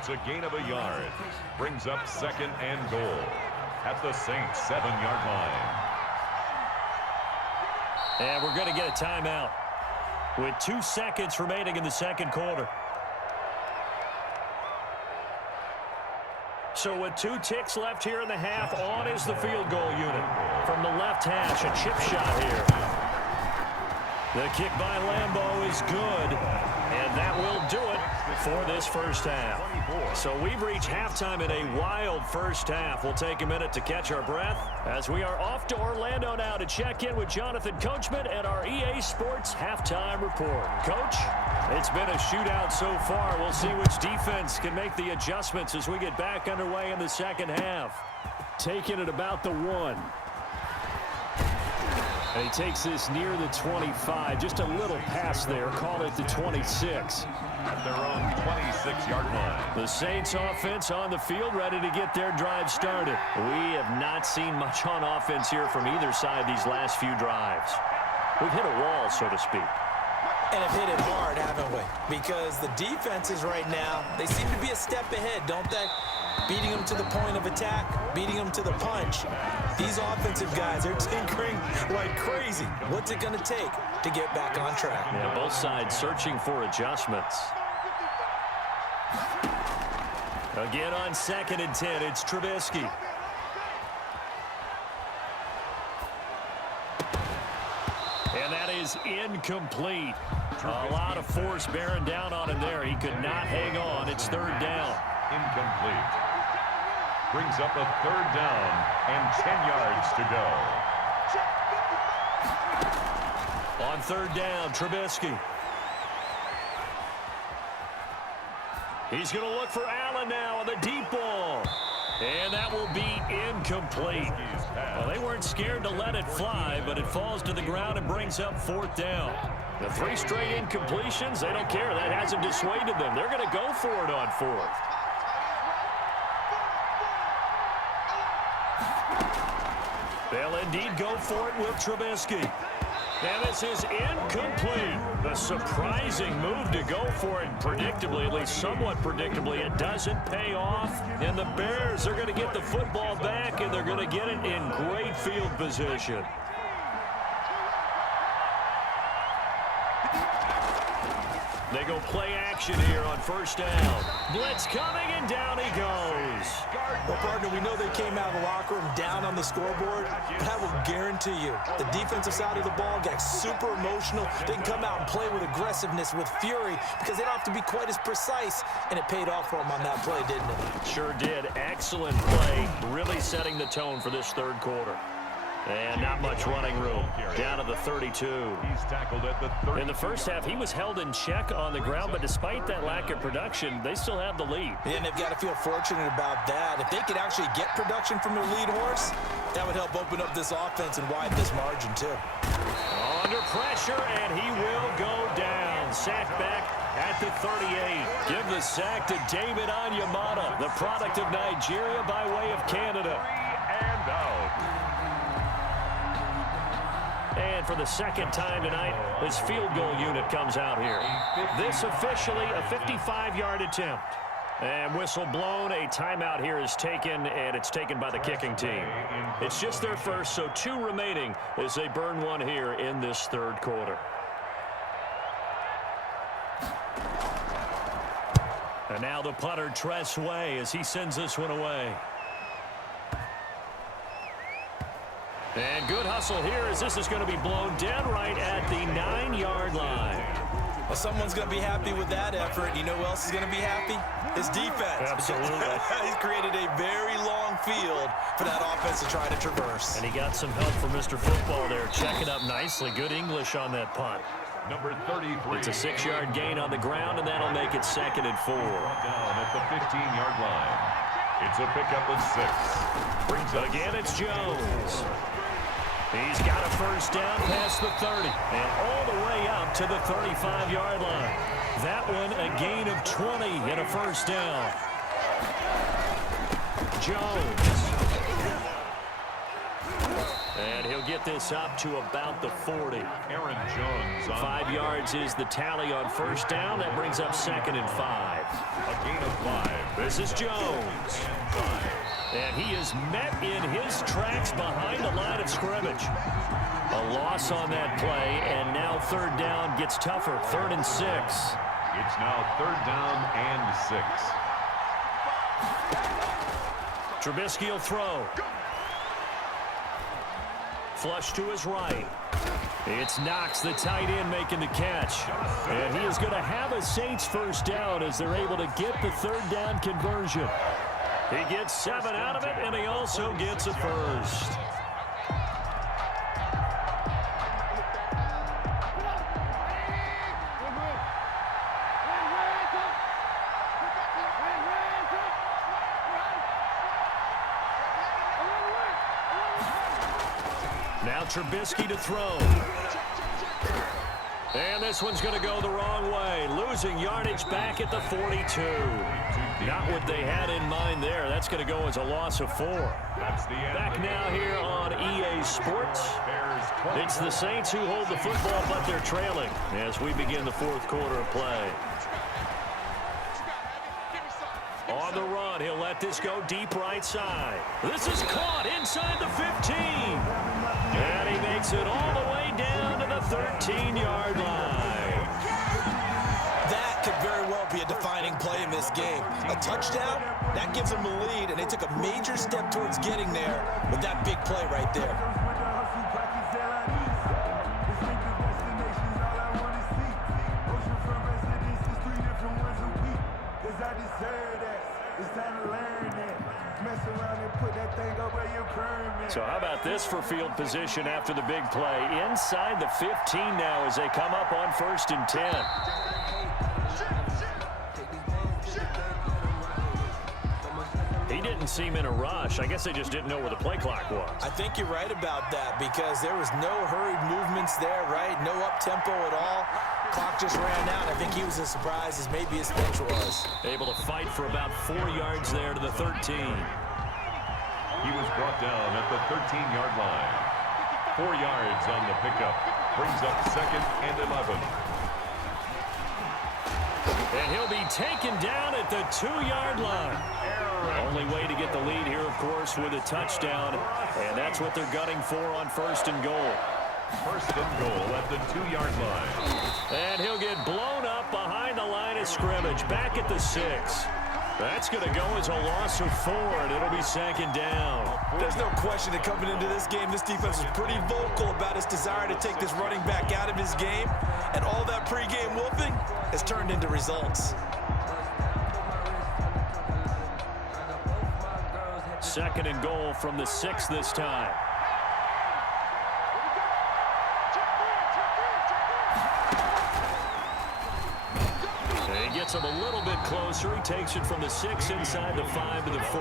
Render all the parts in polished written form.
It's a gain of a yard. Brings up 2nd and goal at the Saints 7-yard line. And we're going to get a timeout with 2 seconds remaining in the second quarter. So with 2 ticks left here in the half, on is the field goal unit. From the left hash, a chip shot here. The kick by Lambeau is good, and that will do it for this first half. So we've reached halftime in a wild first half. We'll take a minute to catch our breath as we are off to Orlando now to check in with Jonathan Coachman and our EA Sports halftime report. Coach, it's been a shootout so far. We'll see which defense can make the adjustments as we get back underway in the second half. Taking it about the 1. And he takes this near the 25. Just a little pass there. Call it the 26. At their own 26-yard line. The Saints offense on the field, ready to get their drive started. We have not seen much on offense here from either side these last few drives. We've hit a wall, so to speak. And have hit it hard, haven't we? Because the defenses right now, they seem to be a step ahead, don't they? Beating them to the point of attack, beating them to the punch. These offensive guys are tinkering like crazy. What's it going to take to get back on track? Yeah, both sides searching for adjustments. Again on 2nd and 10, it's Trubisky. And that is incomplete. A lot of force bearing down on him there. He could not hang on. It's 3rd down. Incomplete. Brings up a 3rd down and 10 yards to go. On 3rd down, Trubisky. He's going to look for Allen now on the deep ball. And that will be incomplete. Well, they weren't scared to let it fly, but it falls to the ground and brings up 4th down. The 3 straight incompletions, they don't care. That hasn't dissuaded them. They're going to go for it on 4th. They'll indeed go for it with Trubisky. And this is incomplete. A surprising move to go for it predictably, at least somewhat predictably. It doesn't pay off. And the Bears are going to get the football back, and they're going to get it in great field position. They go play action here on 1st down. Blitz coming, and down he goes. Well, partner, we know they came out of the locker room down on the scoreboard, but I will guarantee you the defensive side of the ball got super emotional. They can come out and play with aggressiveness, with fury, because they don't have to be quite as precise, and it paid off for them on that play, didn't it? Sure did. Excellent play, really setting the tone for this 3rd quarter. And not much running room. Down to the 32. He's tackled at the 30. In the first half, he was held in check on the ground, but despite that lack of production, they still have the lead. And they've got to feel fortunate about that. If they could actually get production from their lead horse, that would help open up this offense and widen this margin, too. Under pressure, and he will go down. Sacked back at the 38. Give the sack to David Onyemata, the product of Nigeria by way of Canada. And out. And for the 2nd time tonight, his field goal unit comes out here. This officially a 55-yard attempt. And whistle blown, a timeout here is taken, and it's taken by the kicking team. It's just their first, so 2 remaining as they burn 1 here in this 3rd quarter. And now the punter, Tress Way, as he sends this one away. And good hustle here as this is going to be blown dead right at the 9-yard line. Well, someone's going to be happy with that effort. You know who else is going to be happy? His defense. Absolutely. He's created a very long field for that offense to try to traverse. And he got some help from Mr. Football there, checking up nicely. Good English on that punt. Number 33. It's a 6-yard gain on the ground, and that'll make it 2nd and 4. Down at the 15-yard line. It's a pickup of 6. Brings up again, it's Jones. He's got a first down past the 30 and all the way up to the 35-yard line. That one a gain of 20 and a first down. Jones. And he'll get this up to about the 40. Aaron Jones. 5 yards is the tally on first down. That brings up 2nd and 5. A gain of 5. This is Jones. And he is met in his tracks behind the line of scrimmage. A loss on that play, and now third down gets tougher. 3rd and 6. It's now 3rd down and 6. Trubisky will throw. Flush to his right. It's Knox, the tight end, making the catch. And he is going to have a Saints first down as they're able to get the 3rd down conversion. He gets 7 out of it, and he also gets a first. Now Trubisky to throw. And this one's going to go the wrong way. Losing yardage back at the 42. Not what they had in mind there. That's going to go as a loss of 4. Back now here on EA Sports. It's the Saints who hold the football, but they're trailing as we begin the 4th quarter of play. On the run, he'll let this go deep right side. This is caught inside the 15. And he makes it all the way down to the 13-yard line. That could very well be a defining play in this game. A touchdown, that gives them the lead, and they took a major step towards getting there with that big play right there. So how about this for field position after the big play? Inside the 15 now as they come up on 1st and 10. He didn't seem in a rush. I guess they just didn't know where the play clock was. I think you're right about that because there was no hurried movements there, right? No up-tempo at all. Clock just ran out. I think he was as surprised as maybe his bench was. Able to fight for about 4 yards there to the 13. He was brought down at the 13-yard line. 4 yards on the pickup. Brings up 2nd and 11. And he'll be taken down at the 2-yard line. Only way to get the lead here, of course, with a touchdown. And that's what they're gunning for on 1st and goal. 1st and goal at the 2-yard line. And he'll get blown up behind the line of scrimmage. Back at the 6. That's going to go as a loss of 4, and it'll be 2nd down. There's no question that coming into this game, this defense was pretty vocal about its desire to take this running back out of his game, and all that pregame wolfing has turned into results. 2nd and goal from the 6 this time. He gets him a little bit closer. He takes it from the 6 inside the 5 to the 4.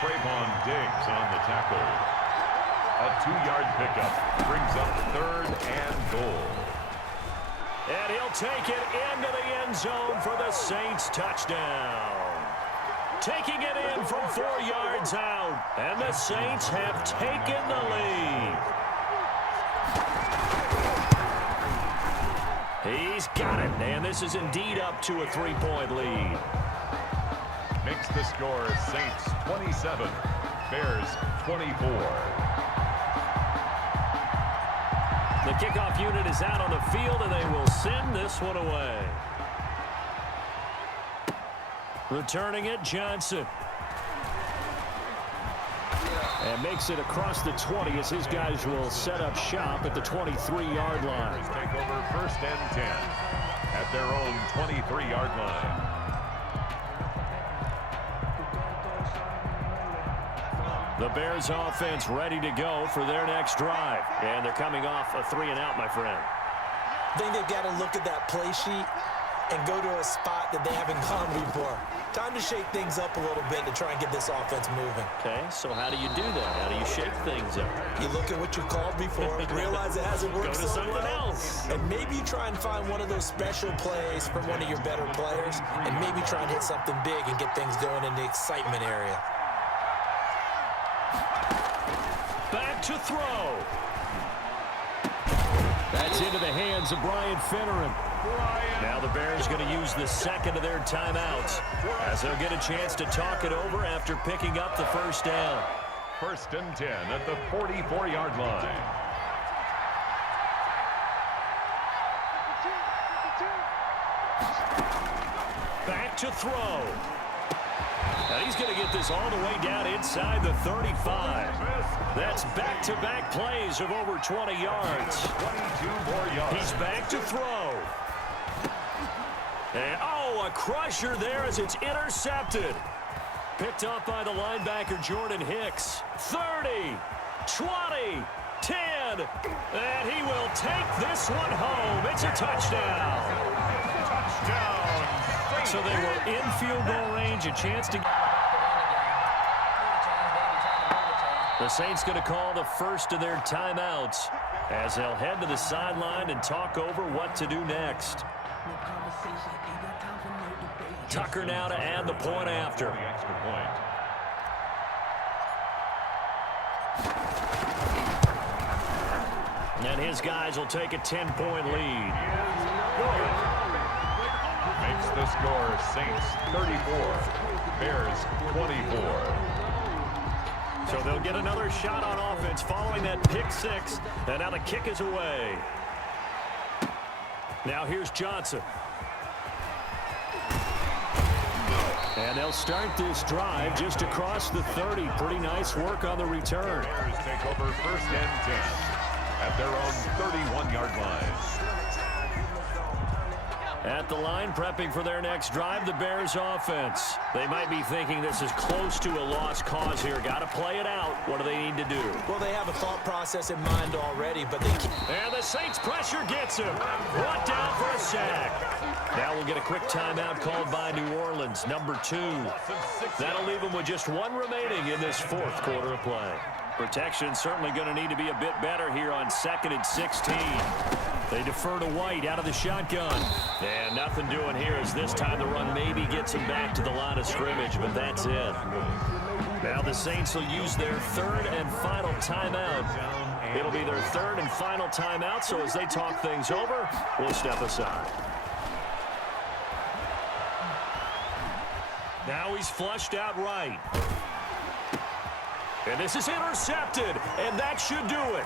Trayvon Diggs on the tackle. A 2-yard pickup brings up 3rd and goal. And he'll take it into the end zone for the Saints touchdown. Taking it in from 4 yards out. And the Saints have taken the lead. He's got it, and this is indeed up to a 3-point lead. Makes the score Saints 27, Bears 24. The kickoff unit is out on the field, and they will send this one away. Returning it, Johnson. And makes it across the 20 as his guys will set up shop at the 23-yard line. Take over 1st and 10 at their own 23-yard line. The Bears offense ready to go for their next drive. And they're coming off a 3-and-out, my friend. I think they've got to look at that play sheet and go to a spot that they haven't gone before. Time to shake things up a little bit to try and get this offense moving. Okay, so how do you do that? How do you shake things up? You look at what you called before, realize it hasn't worked Go to so something well, else. and maybe you try and find one of those special plays from one of your better players, and maybe try and hit something big and get things going in the excitement area. Back to throw. That's into the hands of Brian Finneran. Now the Bears going to use the second of their timeouts as they'll get a chance to talk it over after picking up the first down. 1st and 10 at the 44-yard line. Back to throw. Now he's going to get this all the way down inside the 35. That's back-to-back plays of over 20 yards. 22 more yards. He's back to throw. And, oh, a crusher there as it's intercepted. Picked up by the linebacker, Jordan Hicks. 30, 20, 10. And he will take this one home. It's a touchdown. Touchdown. So they were in field goal range, a chance to... The Saints going to call the first of their timeouts as they'll head to the sideline and talk over what to do next. Tucker now to add the point after. The extra point. And his guys will take a 10-point lead. Makes the score Saints 34, Bears 24. So they'll get another shot on offense following that pick six. And now the kick is away. Now here's Johnson. And they'll start this drive just across the 30. Pretty nice work on the return. Bears take over 1st and 10 at their own 31-yard line. At the line, prepping for their next drive, the Bears offense. They might be thinking this is close to a lost cause here. Got to play it out. What do they need to do? Well, they have a thought process in mind already, but they can't. And the Saints pressure gets him. Brought down for a sack. Now we'll get a quick timeout called by New Orleans, number 2. That'll leave them with just one remaining in this 4th quarter of play. Protection certainly going to need to be a bit better here on 2nd and 16. They defer to White out of the shotgun. And nothing doing here as this time the run maybe gets him back to the line of scrimmage, but that's it. Now the Saints will use their 3rd and final timeout. It'll be their 3rd and final timeout, so as they talk things over, we'll step aside. Now he's flushed out right. And this is intercepted, and that should do it.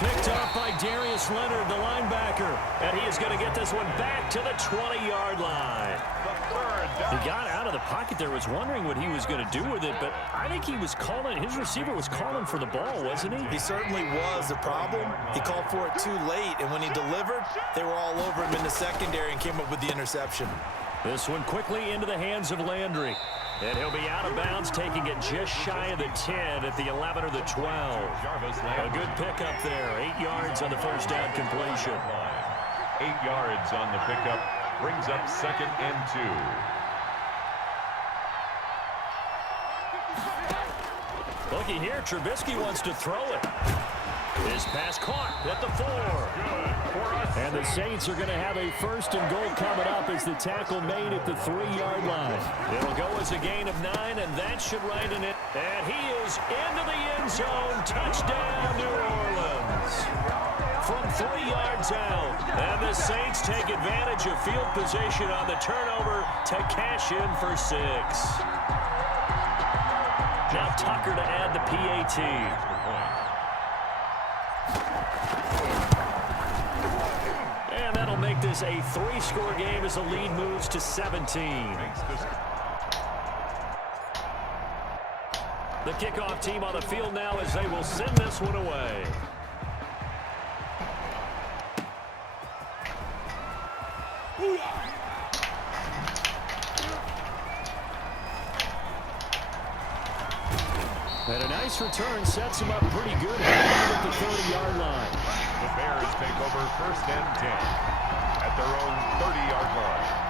Picked up by Darius Leonard, the linebacker, and he is going to get this one back to the 20-yard line. He got out of the pocket there, was wondering what he was going to do with it, but I think he was calling, his receiver was calling for the ball, wasn't he? He certainly was. The problem, he called for it too late, and when he delivered, they were all over him in the secondary and came up with the interception. This one quickly into the hands of Landry. And he'll be out of bounds, taking it just shy of the 10 at the 11 or the 12. A good pickup there. 8 yards on the first down completion. 8 yards on the pickup. Brings up 2nd and 2. Looky here, Trubisky wants to throw it. His pass caught at the 4. And the Saints are going to have a 1st and goal coming up as the tackle made at the 3-yard line. It'll go as a gain of 9, and that should right in it. And he is into the end zone. Touchdown, New Orleans. From 3 yards out. And the Saints take advantage of field position on the turnover to cash in for 6. Now Tucker to add the PAT. And that'll make this a 3-score game as the lead moves to 17. The kickoff team on the field now as they will send this one away. And a nice return sets him up pretty good at the 30-yard line. The Bears take over 1st and 10 at their own 30-yard line.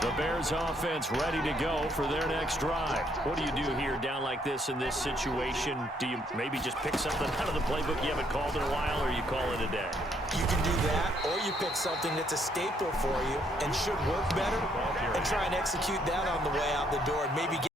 The Bears offense ready to go for their next drive. What do you do here down like this in this situation? Do you maybe just pick something out of the playbook you haven't called in a while, or you call it a day? You can do that, or you pick something that's a staple for you and should work better and try and execute that on the way out the door and maybe get